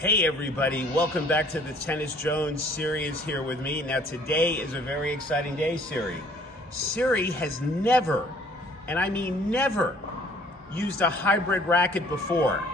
Hey everybody, welcome back to the Tennis Jones. Siri is here with me. Now today is a very exciting day, Siri. Siri has never, and I mean never, used a hybrid racket before.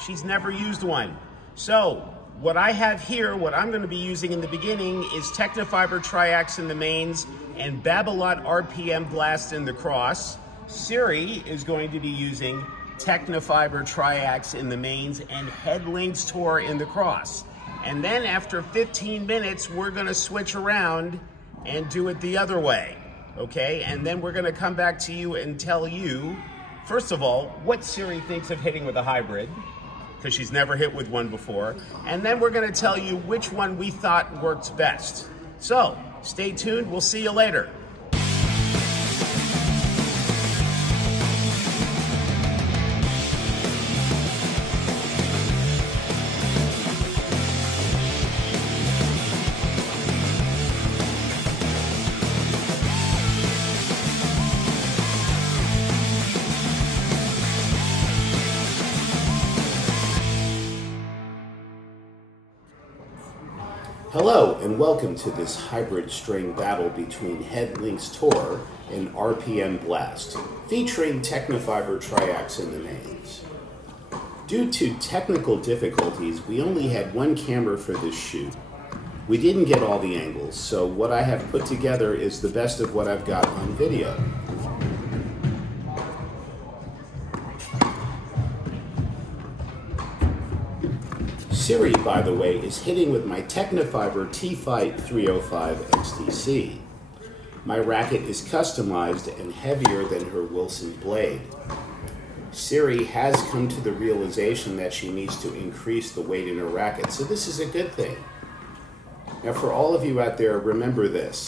She's never used one. So what I have here, what I'm going to be using in the beginning is Tecnifibre Triax in the mains and Babolat RPM Blast in the cross. Siri is going to be using Tecnifibre Triax in the mains and Lynx Tour in the cross. And then after 15 minutes, we're gonna switch around and do it the other way, okay? And then we're gonna come back to you and tell you, first of all, what Siri thinks of hitting with a hybrid, because she's never hit with one before. And then we're gonna tell you which one we thought worked best. So, stay tuned, we'll see you later. Hello and welcome to this hybrid string battle between Lynx Tour and RPM Blast, featuring Tecnifibre Triax in the mains. Due to technical difficulties, we only had one camera for this shoot. We didn't get all the angles, so what I have put together is the best of what I've got on video. Siri, by the way, is hitting with my Tecnifibre T-Fight 305 XTC. My racket is customized and heavier than her Wilson blade. Siri has come to the realization that she needs to increase the weight in her racket, so this is a good thing. Now for all of you out there, remember this.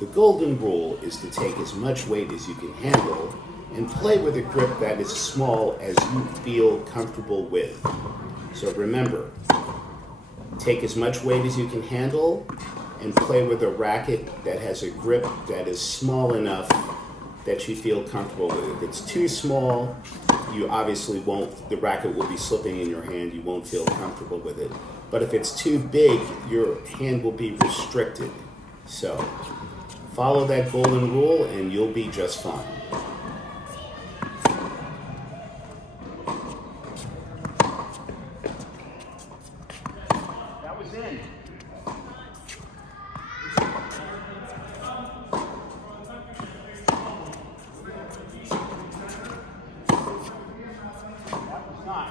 The golden rule is to take as much weight as you can handle and play with a grip that is small as you feel comfortable with. So remember, take as much weight as you can handle and play with a racket that has a grip that is small enough that you feel comfortable with. If it's too small, you obviously won't, the racket will be slipping in your hand, you won't feel comfortable with it. But if it's too big, your hand will be restricted. So follow that golden rule and you'll be just fine. In. That was not.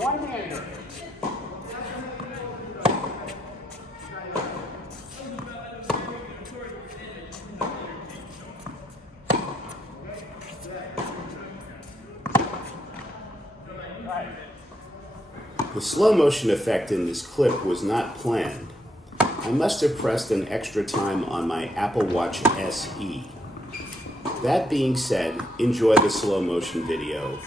One-hander. The slow motion effect in this clip was not planned. I must have pressed an extra time on my Apple Watch SE. That being said, enjoy the slow motion video.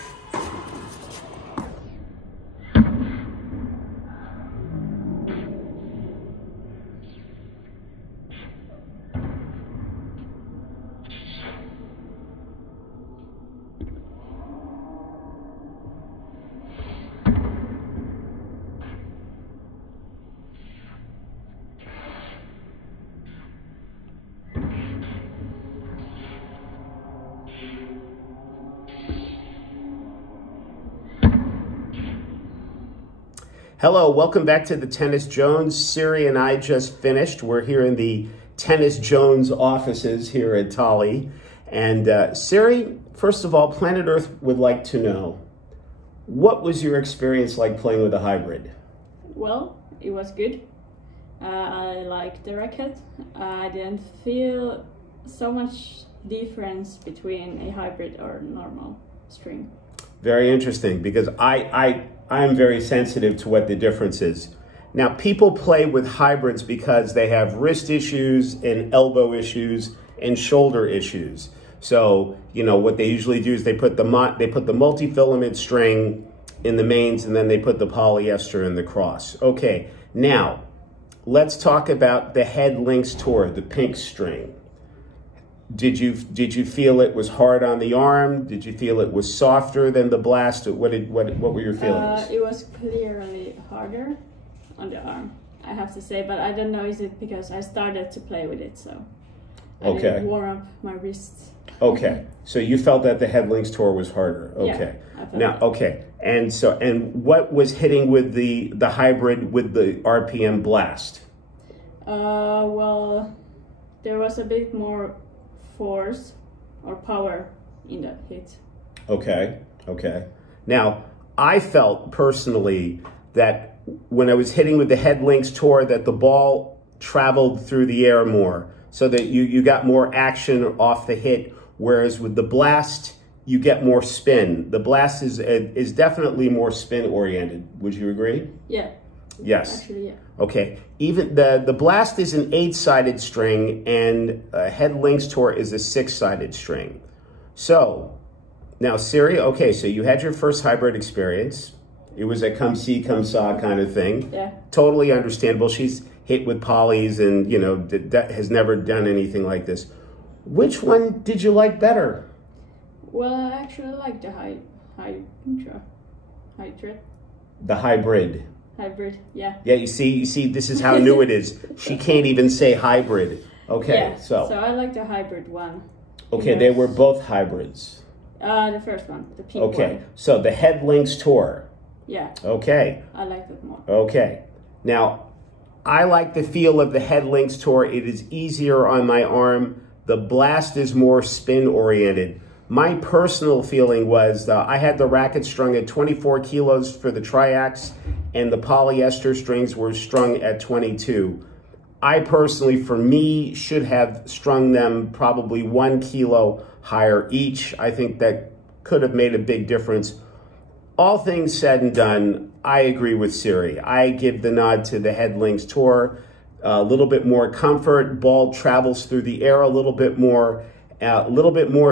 Hello, welcome back to the Tennis Jones. Siri and I just finished. We're here in the Tennis Jones offices here at Tolly. And Siri, first of all, Planet Earth would like to know, what was your experience like playing with a hybrid? Well, it was good. I liked the racket. I didn't feel so much difference between a hybrid or normal string. Very interesting, because I am very sensitive to what the difference is. Now, people play with hybrids because they have wrist issues and elbow issues and shoulder issues. So, you know, what they usually do is they put the multi-filament string in the mains, and then they put the polyester in the cross. Okay, now let's talk about the head Lynx Tour, the pink string. Did you feel it was hard on the arm? Did you feel it was softer than the Blast? What were your feelings? It was clearly harder on the arm, I have to say, but I don't know, is it because I started to play with it, so I didn't warm up my wrists. Okay, so you felt that the head Lynx Tour was harder. Okay, yeah, now okay, and what was hitting with the hybrid with the RPM Blast? Well, there was a bit more force or power in that hit. Okay. Now, I felt personally that when I was hitting with the head Lynx Tour that the ball traveled through the air more, so that you got more action off the hit, whereas with the Blast, you get more spin. The Blast is definitely more spin oriented. Would you agree? Yeah. Yes. Actually, yeah. Okay. Even the Blast is an 8-sided string, and head Lynx Tour is a 6-sided string. So now, Siri, okay, so you had your first hybrid experience. It was a come see, come saw kind of thing. Yeah. Totally understandable. She's hit with polys and, you know, has never done anything like this. Which one did you like better? Well, I actually like the hybrid. The hybrid. Hybrid, yeah. Yeah, you see, this is how new it is. She can't even say hybrid. Okay, yeah, so I like the hybrid one. Okay, they were both hybrids. The first one, the pink one. Okay, so the head Lynx Tour. Yeah. Okay. I like it more. Okay. Now, I like the feel of the head Lynx Tour. It is easier on my arm. The Blast is more spin oriented. My personal feeling was I had the racket strung at 24 kilos for the Triax, and the polyester strings were strung at 22. I personally, for me, should have strung them probably 1 kilo higher each. I think that could have made a big difference. All things said and done, I agree with Siri. I give the nod to the head Lynx Tour. A little bit more comfort, ball travels through the air a little bit more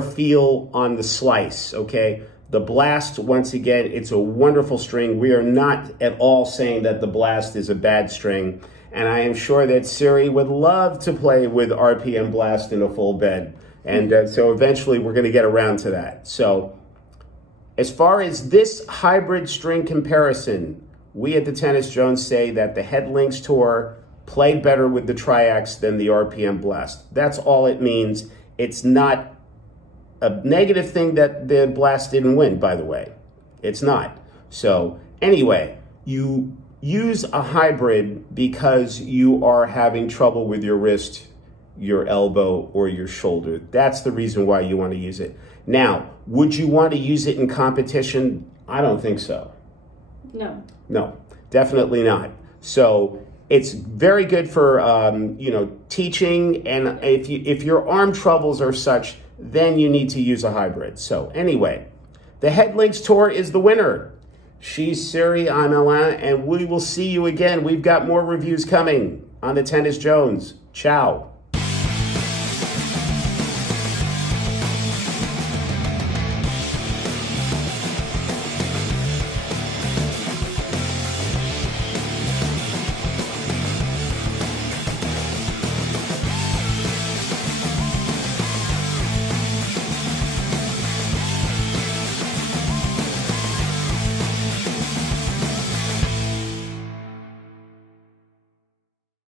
feel on the slice, okay? The Blast, once again, it's a wonderful string. We are not at all saying that the Blast is a bad string, and I am sure that Siri would love to play with RPM Blast in a full bed, and so eventually we're gonna get around to that. So, as far as this hybrid string comparison, we at the Tennis Jones say that the head Lynx Tour played better with the Triax than the RPM Blast. That's all it means. It's not a negative thing that the Blast didn't win, by the way. It's not. So anyway, you use a hybrid because you are having trouble with your wrist, your elbow, or your shoulder. That's the reason why you want to use it. Now, would you want to use it in competition? I don't think so. No. No, definitely not. So it's very good for, you know, teaching, and if your arm troubles are such, then you need to use a hybrid. So anyway, the head Lynx Tour is the winner. She's Siri, I'm Alain, and we will see you again. We've got more reviews coming on the Tennis Jones. Ciao.